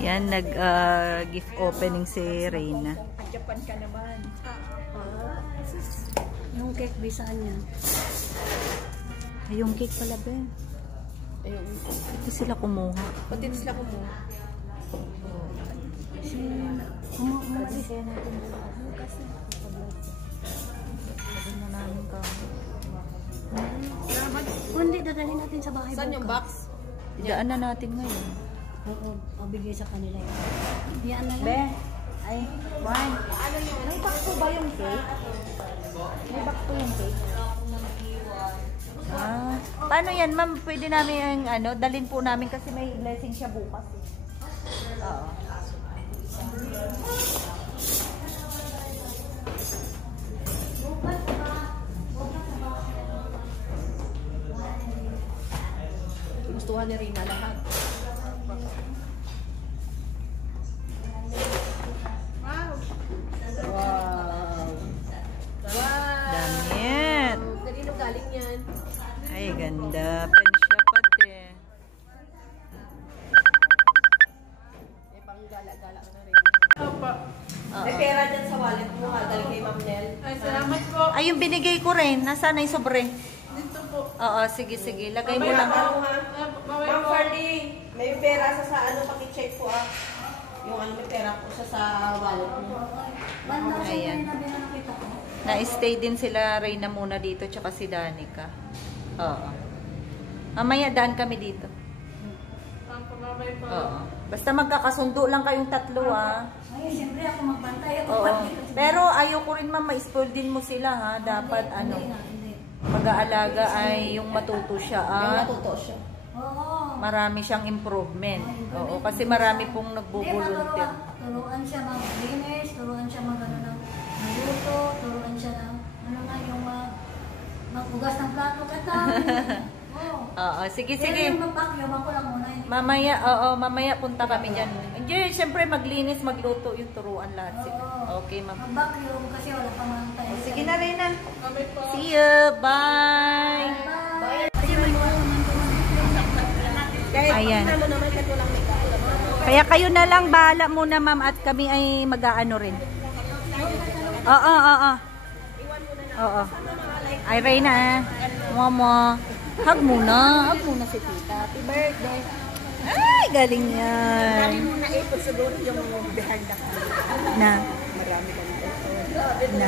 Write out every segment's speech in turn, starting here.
Yan, nag-gift opening si Reyna. Japan ka naman. Yung cake, bisaan niya. Ay, yung cake pala, be. Ayun. Ito sila kumuha. Pati sila kumuha. Umalis kaya natin bukas. Sabi na namin ka. Hindi, dadalhin natin sa bahay. Saan yung box? Idaan na natin ngayon. Oo, pabigay sa kanila yun. Biyaan na lang. Be, ay, Juan. May box po ba yung cake? May box po yung cake? Ah, paano yan, ma'am? Pwede namin yung, dalhin po namin kasi may blessing siya bukas. Oo. Gustuhan ni Rina lahat. Wow. Damit. Kanino galing yan? Ay, ganda. Pensya pati. May pang gala-gala na rin. Opo. May pera dyan sa wallet mo. Galing kay Ma'am Nel. Ay, salamat po. Ay, yung binigay ko rin. Nasaan na yung sobre? Dito po. Oo, sige, sige. Lagay mo lang. Ma'am Farley, may pera sa paki-check po Yung may pera po sa wallet mo. Banda siya Ayan. na nakita ko. Na-stay din sila Reyna muna dito tsaka si Danica. Oo. Mamaya daan kami dito. Oo. Basta magkakasundo lang kayong tatlo Ay, siyempre ako magbantay. Ako Oo. pati. Pero ayoko rin ma-spoil din mo sila ha. Dapat Hindi. mag-aalaga ay yung matuto siya at Matuto siya. Oo. marami siyang improvement. Oo, kasi marami pong nagbo-volunteer. Turuan siya mag-linis, turuan siya magluto, turuan siya ng yung mag-ugas ng plato kata. Oo. Oo, sige, Pero sige. yung mag-vacuum, ako lang muna. Mamaya, mamaya punta kami dyan. Hindi, siyempre maglinis, magluto yung turuan lahat sila. Okay, ma'am. Mag-vacuum kasi wala pa mga tayo. Sige na, Reyna. See you. Bye. Bye. Kasi may mga Ayan. Kaya kayo na lang bahala muna, ma'am, at kami ay mag-aano rin. Oo. Oo. Ay, Reyna. Mama. Hug muna. Hug muna si tita. Happy birthday. Ay, galing yan. Marami mo na ito siguro yung behind the camera. Na. Marami ka na ito. Na.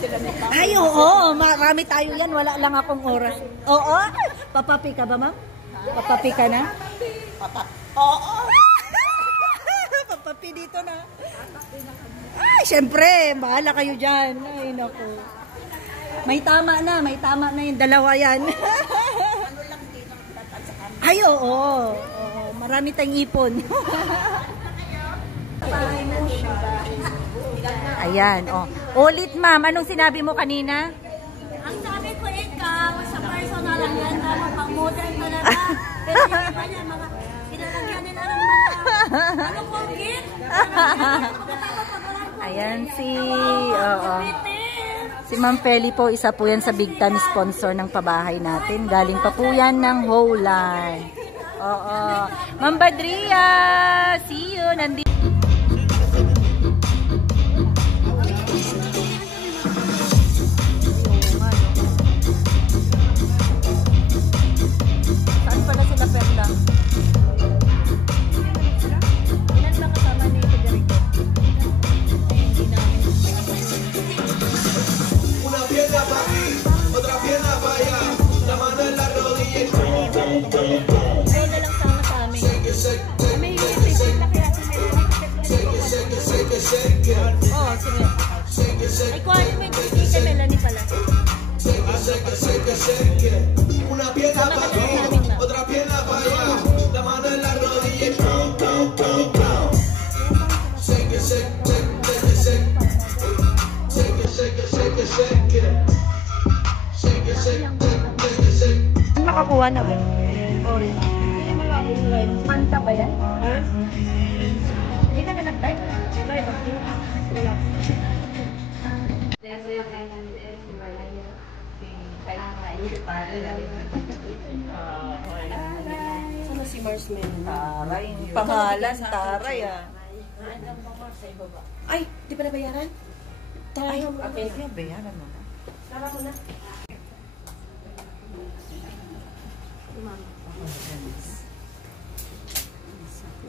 Sila Ay, oo. Marami tayo yan. Wala lang akong oras. Oo. Papapi ka ba, ma'am? Papapi ka na? Oo. Papapi dito na. Ay, syempre. Bahala kayo dyan. Ay, naku. May tama na yung dalawa yan. Ay, oo. Marami tayong ipon. Ayan, oh. Ulit, ma'am. Anong sinabi mo kanina? Ang sabi ko, ikaw, sa personal ang ganda mo, pang-modern talaga. Pero yung iba niya, mga pinalagyan nila ng mga, ano kong kit? Ayan si Ma'am Feli po, isa po yan sa big time sponsor ng pabahay natin. Galing pa po yan ng Holland. Oo. Ma'am Badria, see you. Nandito. Saan pala sila, Perla? Ilan lang kasama ni Federico? Hindi namin. Una pierna para aquí, otra pierna para allá, la mano en la rodilla y Ayaw na lang sama sa amin. May ticket na kaya sa Oo, sige. Ay, kuhanin mo yung ticket kay Melanie pala. una pierna para aquí, otra pierna para allá, la mano en la rodilla y shake it, shake it, shake it, shake it, shake it, shake it, shake it, shake it, shake it, shake it. Nakakuha na ba? Manta ba yan? Hindi ka na nag-type? Sana si Marshmallow. Taray. Pangalan, taray ah. Ay, di pa nabayaran? Tayo. Okay, bayaran mo na. Tara ko na.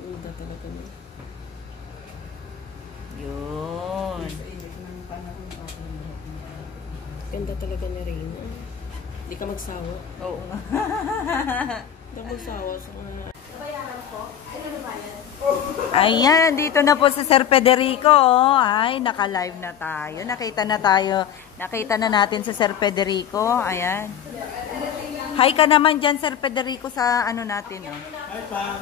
Ganda talaga na. Yun. Ganda talaga ni Reyna. Hindi ka magsawa. Oo nga. Hindi ka magsawa sa mga... Ayan, dito na po si Sir Federico. Oh. Ay, naka-live na tayo. Nakita na natin si Sir Federico. Ayan. Hi ka naman dyan, Sir Federico, sa ano natin. Oh. Hi, Pam.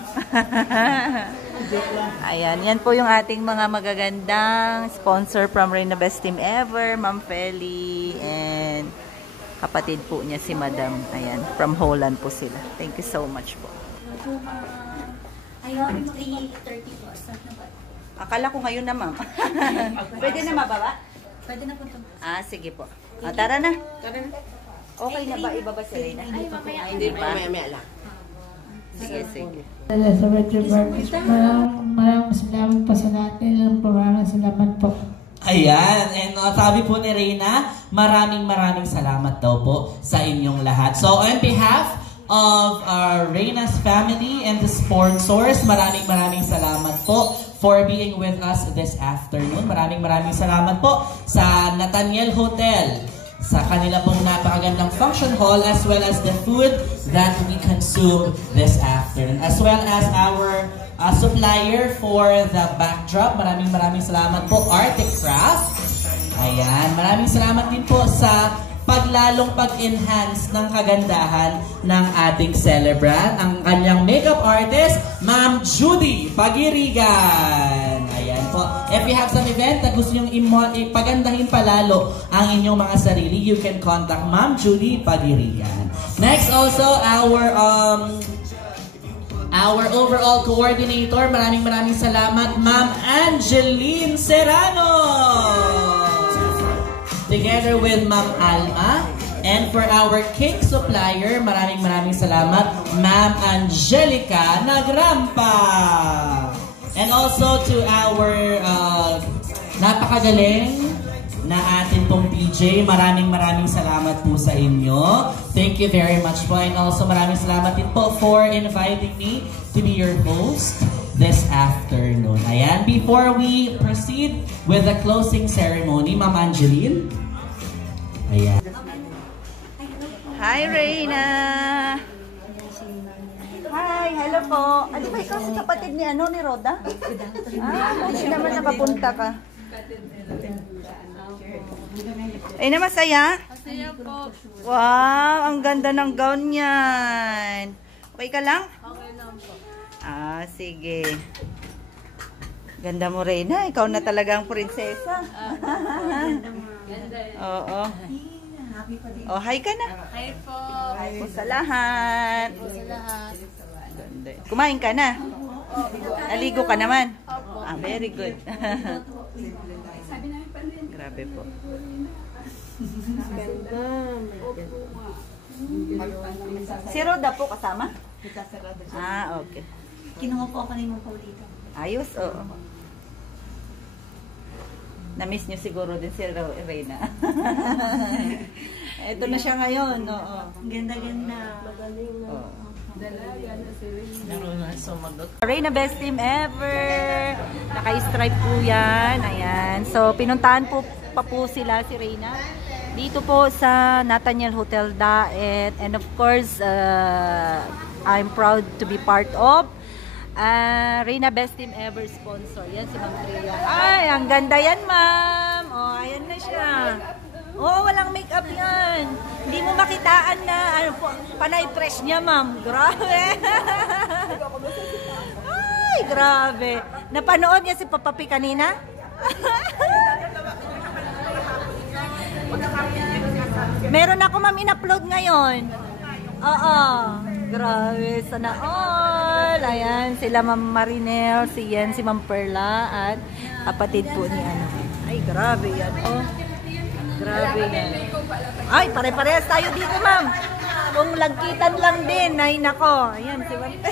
Ayan, yan po yung ating mga magagandang sponsor from Reina Best Team Ever, Ma'am Feli, and kapatid po niya si Madam. Ayan, from Holland po sila. Thank you so much po. Ayun, 3:30 po. Start na ba? Akala ko ngayon na, Ma'am. Pwede na mababa? Pwede na po ito. Sige po. Tara na. Tara na. Okay na ba? Ibaba si Reina? Ay, mamaya. Hindi pa. Maya lang. Sige, sige. Sa Metro Barnes, maraming salamat po sa natin. Maraming salamat po. Ayan, and sabi po ni Reyna, maraming salamat daw po sa inyong lahat. So on behalf of our Reyna's family and the sponsors, maraming salamat po for being with us this afternoon. Maraming salamat po sa Nathaniel Hotel, sa kanila pong napakagandang function hall, as well as the food that we consume this afternoon, as well as our supplier for the backdrop. Maraming salamat po, Arctic Craft. Ayan, maraming salamat din po sa paglalong pag-enhance ng kagandahan ng ating celebrant, ang kanyang makeup artist, Ma'am Judy Pagirigan. Ayan po. If you have some event na gusto nyong ipagandahin palalo ang inyong mga sarili, you can contact Ma'am Judy Pagirigan. Next also, our overall coordinator, maraming salamat, Ma'am Angeline Serrano. Together with Ma'am Alma. And for our cake supplier, maraming salamat, Ma'am Angelica Nagrampa. And also to our napakagaling na atin pong PJ, maraming salamat po sa inyo. Thank you very much po. And also maraming salamat din po for inviting me to be your host this afternoon. Ayan, before we proceed with the closing ceremony, Ma'am Angeline. Ayan. Hi, Reyna! Hi, hello po. Ano ba ikaw si kapatid ni Roda? Hindi naman nakapunta ka. Ay na masaya? Masaya po. Wow, ang ganda ng gown niyan. Okay ka lang? Okay lang po. Sige. Ganda mo, Reyna. Ikaw na talagang prinsesa. Oo. Oh, hi ka na. Hi po. Hi po sa lahat. Sa lahat. Ganda. Kumain ka na? Naligo ka naman? Very good. Grabe po. Si Roda po kasama? Okay. Kinuha po ako ni Mong Paulito. Ayos, oo. Na-miss niyo siguro din si Reyna. Ito na siya ngayon, oo. Ganda-ganda. Magaling na. Dalaga na si Reyna. Reyna Best Team Ever. Naka-stripe po yan. Ayan. So, pinuntahan po pa po sila si Reyna. Dito po sa Nathaniel Hotel Daet. And of course, I'm proud to be part of Reyna Best Team Ever sponsor. Yan si Ma'am Tria. Ay, ang ganda yan, ma'am. Oh, ayan na siya. Oh, walang makeup yan. Hindi mo makitaan na panay fresh niya, ma'am. Grabe. Ay, grabe. Napanood niya si Papa P kanina? Meron ako, ma'am, in-upload ngayon. Oo. Grabe, sana all. Ayan, sila Ma'am Marinel, si Ma'am Perla, at kapatid po ni Ay, grabe yan. Oh, grabe yan. Ay, pare-parehas tayo dito, ma'am. Kung lagkitan lang din, ay nako. Ayan, si Wante.